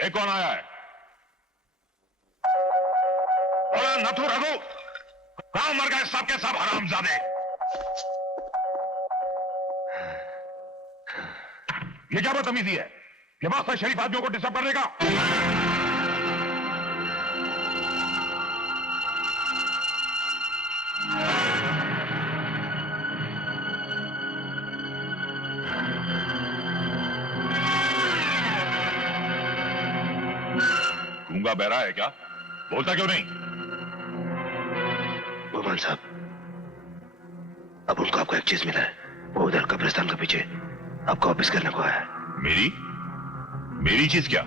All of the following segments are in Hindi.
देख कौन आया है। बोला नथु रघु, कहां मर गए सब के सब हरामजादे। ये क्या बदतमीजी है, ये वास्ता शरीफ आदमियों को डिस्टर्ब करने का। गूंगा बहरा है क्या, बोलता क्यों नहीं? गोपाल साहब, अब उनको आपको एक चीज मिला है। वो उधर कब्रिस्तान के पीछे आपको वापस करने को आया है। मेरी चीज क्या?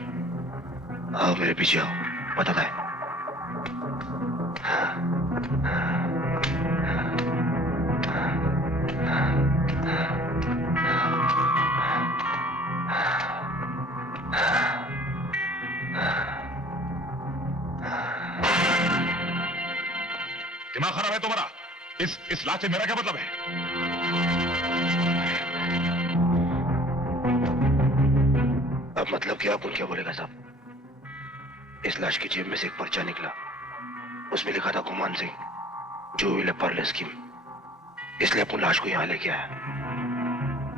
आओ मेरे पीछे आओ, बताता है। दिमाग खराब है तुम्हारा? इस लाश से मेरा क्या मतलब है? अब मतलब क्या अपन क्या बोलेगा साहब? इस लाश की जेब में से एक पर्चा निकला, उसमें लिखा था गुमान सिंह, जो विल पार्ले स्कीम। इसलिए अपन लाश को यहां लेके आया।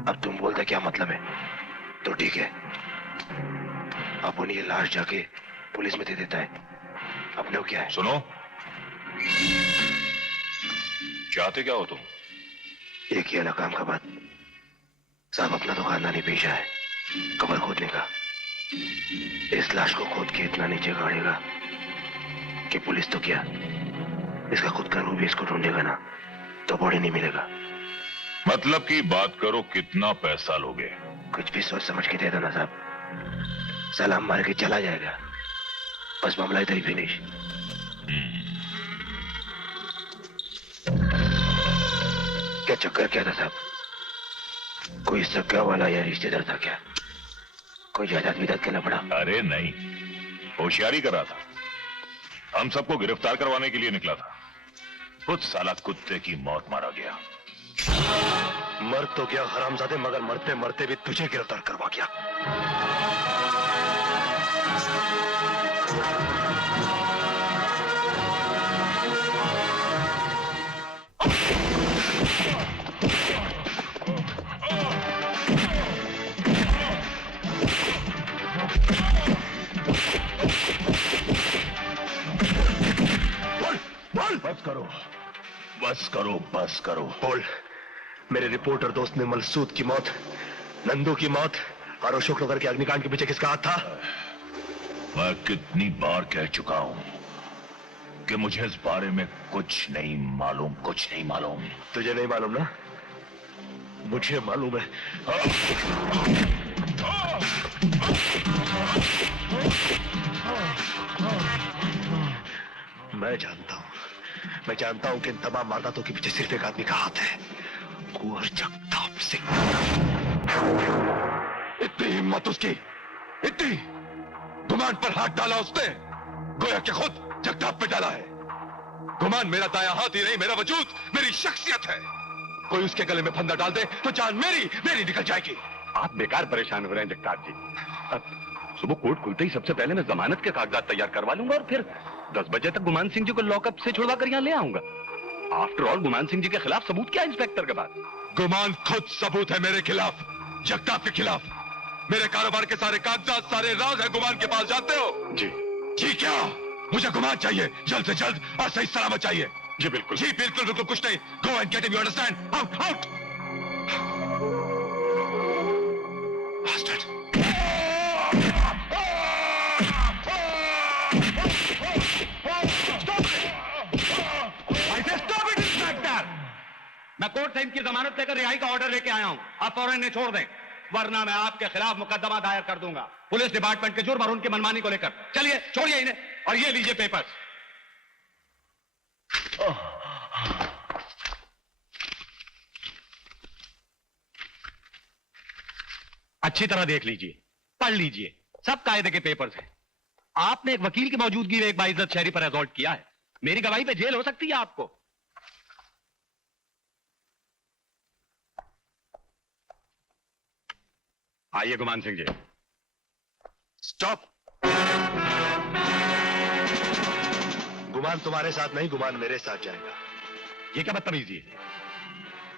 अब तुम बोलते क्या मतलब है? तो ठीक है, अपन ये लाश जाके पुलिस में दे देता है। अपने को क्या है? सुनो, चाहते क्या हो तुम? एक ही अलग काम का बात साहब, अपना तो खानदानी पेशा है कब्र खोदने का। इस लाश को खोद के इतना नीचे गाड़ेगा कि पुलिस तो क्या, इसका खुद का रूप भी इसको ढूंढेगा ना तो बॉडी नहीं मिलेगा। मतलब की बात करो, कितना पैसा लोगे? कुछ भी सोच समझ के दे देना साहब, सलाम मार के चला जाएगा, बस मामला इधर ही फिनिश। क्या चक्कर क्या था साहब? कोई सगा वाला या रिश्तेदार था क्या? कोई जायदाद विदाद करना पड़ा? अरे नहीं, होशियारी कर रहा था। हम सबको गिरफ्तार करवाने के लिए निकला था। कुछ साला कुत्ते की मौत मारा गया। मर तो गया हरामजादे, मगर मरते मरते भी तुझे गिरफ्तार करवा गया। बस करो, बस करो, बस करो। बोल, मेरे रिपोर्टर दोस्त ने मलसूद की मौत, नंदू की मौत और अशोक नगर के अग्निकांड के पीछे किसका हाथ था? मैं कितनी बार कह चुका हूं कि मुझे इस बारे में कुछ नहीं मालूम, कुछ नहीं मालूम। तुझे नहीं मालूम ना? मुझे मालूम है। मैं जानता हूं कि इन तमाम वारदातों के पीछे सिर्फ एक आदमी का हाथ है, कुंवर जगताप सिंह। इतनी हिम्मत उसकी, इतनी गुमान पर हाथ डाला उसने, गोया कि खुद जगताप पे डाला है। गुमान मेरा दाया हाथ ही नहीं, मेरा वजूद, मेरी शख्सियत है। कोई उसके गले में फंदा डाल दे तो जान मेरी निकल जाएगी। आप बेकार परेशान हो रहे हैं जगताप जी। अब सुबह कोर्ट खुलते ही सबसे पहले मैं जमानत के कागजात तैयार करवा लूंगा और फिर 10 बजे तक गुमान सिंह जी को लॉकअप से छुड़वा कर यहाँ ले आऊंगा। आफ्टर ऑल गुमान सिंह जी के खिलाफ सबूत क्या इंस्पेक्टर के पास? गुमान खुद सबूत है मेरे खिलाफ, जगताप के खिलाफ। मेरे कारोबार के सारे कागजात, सारे राज है गुमान के पास, जानते हो? जी जी क्या? मुझे गुमान चाहिए, जल्द से जल्द और सही सलामत चाहिए। जी बिल्कुल, जी बिल्कुल, बिल्कुल कुछ नहीं। Go and get him, you understand? Out out. मैं कोर्ट से इनकी जमानत लेकर रिहाई का ऑर्डर लेके आया हूं। आप फौरन इन्हें छोड़ दें, वरना मैं आपके खिलाफ मुकदमा दायर कर दूंगा पुलिस डिपार्टमेंट के जुर्म और उनकी मनमानी को लेकर। चलिए छोड़िए इन्हें और ये लीजिए पेपर्स। अच्छी तरह देख लीजिए, पढ़ लीजिए, सब कायदे के पेपर्स हैं। आपने एक वकील की मौजूदगी में एक बाइज्जत शहरी पर असॉल्ट किया है। मेरी गवाही पे जेल हो सकती है आपको। आइए गुमान सिंह जी। स्टॉप। गुमान तुम्हारे साथ नहीं, गुमान मेरे साथ जाएगा। ये क्या बदतमीजी है?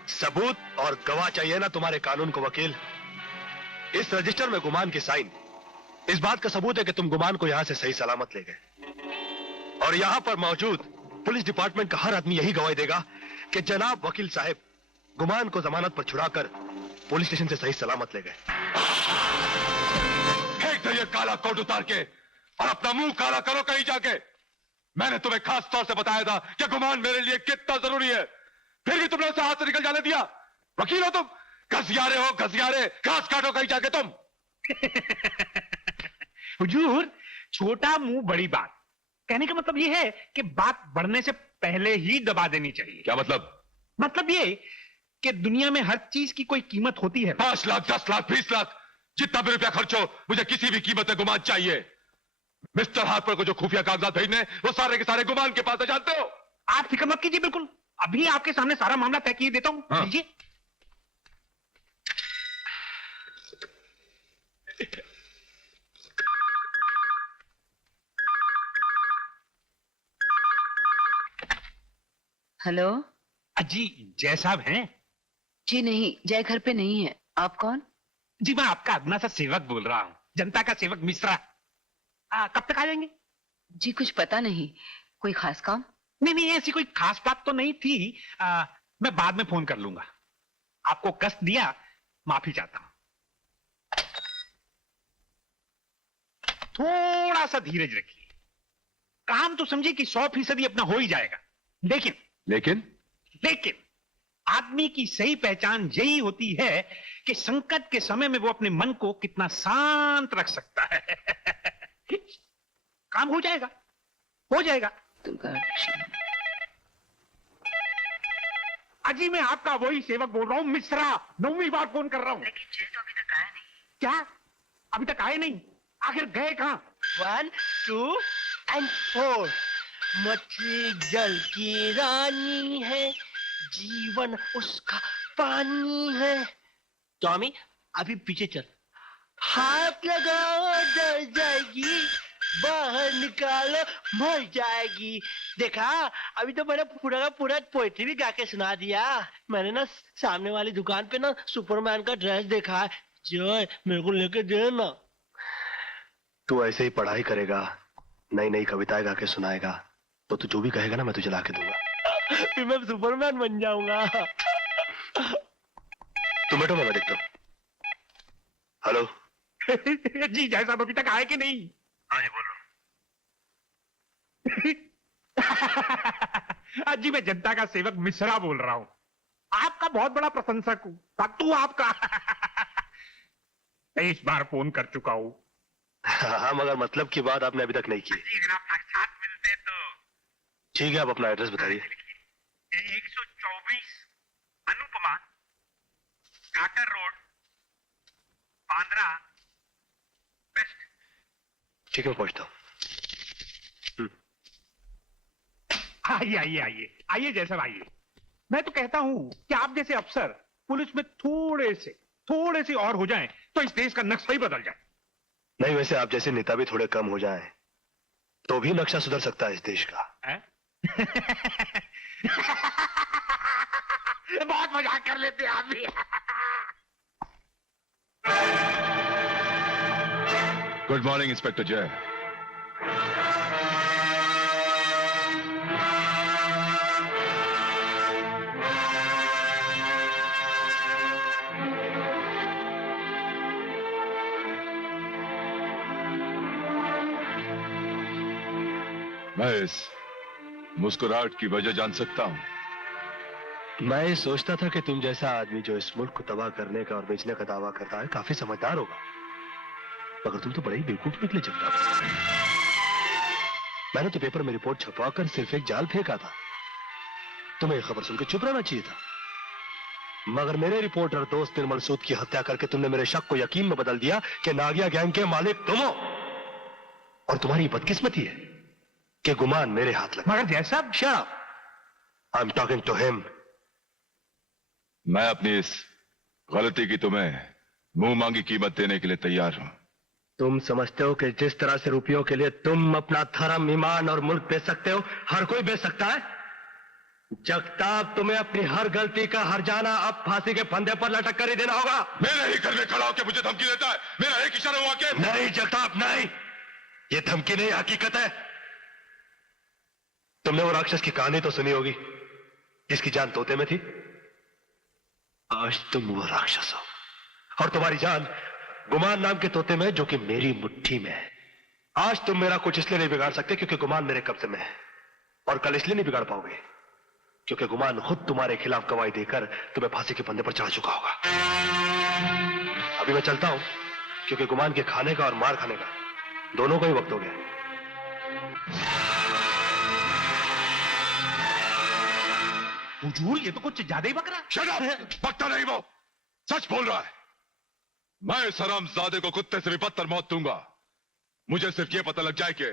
सबूत और गवाह चाहिए ना तुम्हारे कानून को वकील। इस रजिस्टर में गुमान के साइन इस बात का सबूत है कि तुम गुमान को यहां से सही सलामत ले गए। और यहां पर मौजूद पुलिस डिपार्टमेंट का हर आदमी यही गवाही देगा कि जनाब वकील साहब गुमान को जमानत पर छुड़ाकर पुलिस स्टेशन से सही सलामत ले गए। फेंक दो ये काला कोट उतार के और अपना मुंह काला करो कहीं जाके। मैंने तुम्हें खास तौर से बताया था कि गुमान मेरे लिए कितना जरूरी है, फिर भी तुमने उसे हाथ से निकल जाने दिया। वकील हो तुम, घसियारे हो घसियारे, घास काटो कहीं जाके तुम। हुजूर, छोटा मुंह बड़ी बात, कहने का मतलब यह है कि बात बढ़ने से पहले ही दबा देनी चाहिए। क्या मतलब? मतलब ये कि दुनिया में हर चीज की कोई कीमत होती है। 5 लाख 10 लाख 20 लाख जितना भी रुपया खर्च हो, मुझे किसी भी कीमत में गुमान चाहिए। मिस्टर हार्पर को जो खुफिया कागजात भेजने वो सारे के सारे गुमान के पास है, जानते हो। आप फिक्र मत कीजिए, बिल्कुल अभी आपके सामने सारा मामला तय किए देता हूं। हाँ। लीजिए। हेलो। जी जय साहब हैं? जी नहीं, जय घर पे नहीं है। आप कौन? जी मैं आपका अदना सा सेवक बोल रहा हूं, जनता का सेवक मिश्रा। कब तक आ जाएंगे? जी कुछ पता नहीं, कोई खास काम? नहीं नहीं, ऐसी कोई खास बात तो नहीं थी। मैं बाद में फोन कर लूंगा। आपको कष्ट दिया, माफी चाहता हूं। थोड़ा सा धीरज रखिए, काम तो समझिए कि 100% अपना हो ही जाएगा। लेकिन आदमी की सही पहचान यही होती है कि संकट के समय में वो अपने मन को कितना शांत रख सकता है। काम हो जाएगा, हो जाएगा। अजी मैं आपका वही सेवक बोल रहा हूं, मिश्रा। 9वीं बार फोन कर रहा हूं। लेकिन जय तो अभी तक आया नहीं। क्या अभी तक आए नहीं? आखिर गए कहां? 1 2 and 4 मछली जल की रानी है, जीवन उसका पानी है। टॉमी अभी पीछे चल। हाथ लगाओ डर जाएगी, बाहर निकालो मर जाएगी। देखा, अभी तो मैंने पूरा का पूरा पोएट्री भी गा के सुना दिया। मैंने ना सामने वाली दुकान पे ना सुपरमैन का ड्रेस देखा है, जो मेरे को लेके दे ना। तू ऐसे ही पढ़ाई करेगा, नई नई कविताएं गा के सुनाएगा, तो तू जो भी कहेगा ना मैं तुझे ला के दूंगा। फिर मैं सुपरमैन बन जाऊंगा। तुम बैठो, मैं देखता हूँ। हेलो। जी जय साहब अभी तक आए कि नहीं? हाँ जी बोलो। जी मैं जनता का सेवक मिश्रा बोल रहा हूं, आपका बहुत बड़ा प्रशंसक हूं। तू आपका 23 बार फोन कर चुका हूं। हाँ मगर मतलब की बात आपने अभी तक नहीं की। अगर आप साक्षात मिलते तो। ठीक है, आप अपना एड्रेस बताइए। 124 अनुपमा काकर रोड, बांद्रा वेस्ट। ठीक है, मैं पहुंचता हूँ। आइए आइए आइए आइए जैसा आइए। मैं तो कहता हूं कि आप जैसे अफसर पुलिस में थोड़े से और हो जाएं तो इस देश का नक्शा ही बदल जाए। नहीं, वैसे आप जैसे नेता भी थोड़े कम हो जाएं तो भी नक्शा सुधर सकता है इस देश का। बहुत मजाक कर लेते हैं आप भी। गुड मॉर्निंग इंस्पेक्टर जय। मैं इस मुस्कुराहट की वजह जान सकता हूं? मैं ये सोचता था कि तुम जैसा आदमी जो इस मुल्क को तबाह करने का और बेचने का दावा करता है काफी समझदार होगा, मगर तुम तो बड़े ही बेवकूफ निकले जगताप। मैंने तो पेपर में रिपोर्ट छपवाकर सिर्फ एक जाल फेंका था, तुम्हें खबर सुनकर चुप रहना चाहिए था। मगर मेरे रिपोर्टर दोस्त निर्मल सूद की हत्या करके तुमने मेरे शक को यकीन में बदल दिया कि नागिया गैंग के मालिक तुम हो। और तुम्हारी बदकिस्मती है कि गुमान मेरे हाथ लगा। मगर जैसा Shut up. I'm talking to him. मैं अपनी इस गलती की तुम्हें मुंह मांगी कीमत देने के लिए तैयार हूं। तुम समझते हो कि जिस तरह से रुपयों के लिए तुम अपना धर्म, ईमान और मुल्क बेच सकते हो, हर कोई बेच सकता है? जगताप, तुम्हें अपनी हर गलती का हर्जाना अब फांसी के फंदे पर लटक कर ही देना होगा। मेरे ही घर में खड़ा होकर मुझे धमकी देता है। मेरा एक इशारा हुआ के नहीं जगताप, नहीं, ये धमकी नहीं, हकीकत है। तुमने वो राक्षस की कहानी तो सुनी होगी जिसकी जान तोते में थी। आज तुम वो राक्षस हो और तुम्हारी जान गुमान नाम के तोते में, जो कि मेरी मुट्ठी में है। आज तुम मेरा कुछ इसलिए नहीं बिगाड़ सकते क्योंकि गुमान मेरे कब्जे में है, और कल इसलिए नहीं बिगाड़ पाओगे क्योंकि गुमान खुद तुम्हारे खिलाफ गवाही देकर तुम्हें फांसी के फंदे पर चढ़ा चुका होगा। अभी मैं चलता हूं क्योंकि गुमान के खाने का और मार खाने का दोनों का ही वक्त हो गया। हुजूर, ये तो कुछ ज्यादा ही बक रहा है। Shut up! बकता नहीं, वो सच बोल रहा है। मैं इस हरामजादे को कुत्ते से भी बदतर मौत दूंगा। मुझे सिर्फ ये पता लग जाए कि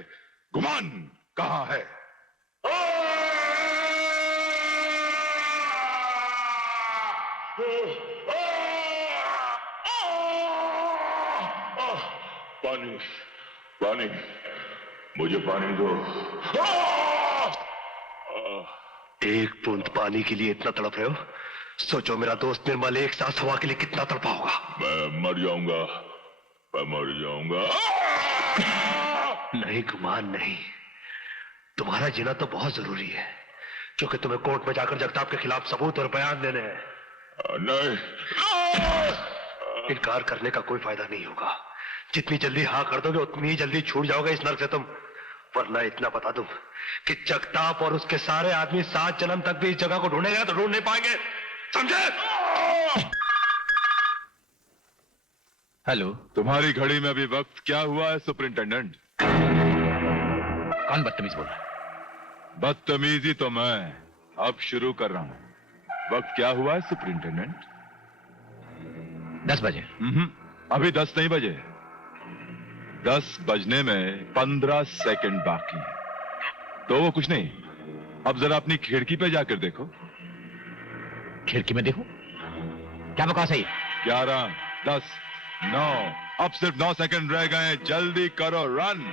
गुमान कहां है। पानी, पानी, मुझे पानी दो। एक बूंद पानी के लिए इतना तड़प रहे हो? सोचो मेरा दोस्त निर्मल एक सांस हवा के लिए कितना तड़पा होगा। मैं मर जाऊंगा, मैं मर जाऊंगा। नहीं गुमान, नहीं, तुम्हारा जीना तो बहुत जरूरी है क्योंकि तुम्हें कोर्ट में जाकर जगताप के खिलाफ सबूत और बयान देने हैं। नहीं, इनकार करने का कोई फायदा नहीं होगा। जितनी जल्दी हाँ कर दोगे उतनी ही जल्दी छूट जाओगे इस नर्क से तुम। वरना इतना बता दूं कि जगताप और उसके सारे आदमी 7 जन्म तक भी इस जगह को ढूंढेंगे तो ढूंढ नहीं पाएंगे, समझे? हेलो, तुम्हारी घड़ी में अभी वक्त क्या हुआ है सुपरिंटेंडेंट? कौन बदतमीज बोल रहा है? बदतमीजी तो मैं अब शुरू कर रहा हूं। वक्त क्या हुआ है सुपरिंटेंडेंट? 10 बजे। अभी 10 नहीं बजे। 10 बजने में 15 सेकंड बाकी है। तो वो कुछ नहीं, अब जरा अपनी खिड़की पे जाकर देखो। खिड़की में देखो? क्या बकवास है ये? 11, 10, 9, अब सिर्फ 9 सेकंड रह गए। जल्दी करो, रन।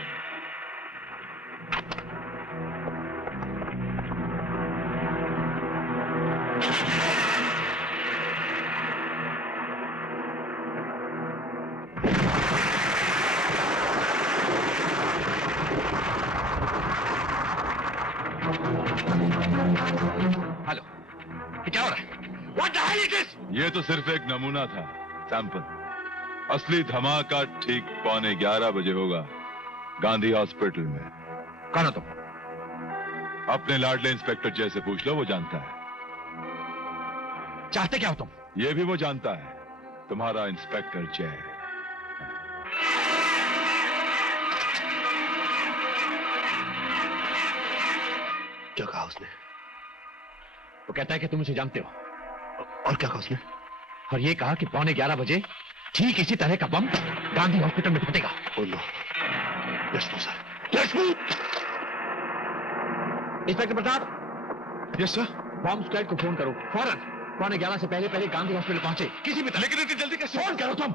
हेलो, क्या हो रहा है? What the hell it is? ये तो सिर्फ एक नमूना था, सैंपल। असली धमाका ठीक 11:15 बजे होगा गांधी हॉस्पिटल में। कौन हो तुम? अपने लाडले इंस्पेक्टर जय से पूछ लो, वो जानता है। चाहते क्या हो तुम? ये भी वो जानता है, तुम्हारा इंस्पेक्टर जय। क्या कहा उसने? वो कहता है कि तुम उसे जानते हो। और क्या कहा उसने? और ये कहा कि 11:15 बजे ठीक इसी तरह का बम गांधी हॉस्पिटल में फटेगा। Oh no. Let's move, sir. Let's move! Inspector Pratap. Yes sir. Bomb squad को फोन करो फौरन। 11:15 से पहले गांधी हॉस्पिटल पहुंचे किसी भी तरह। लेकिन इतनी जल्दी कैसे? फोन करो तुम।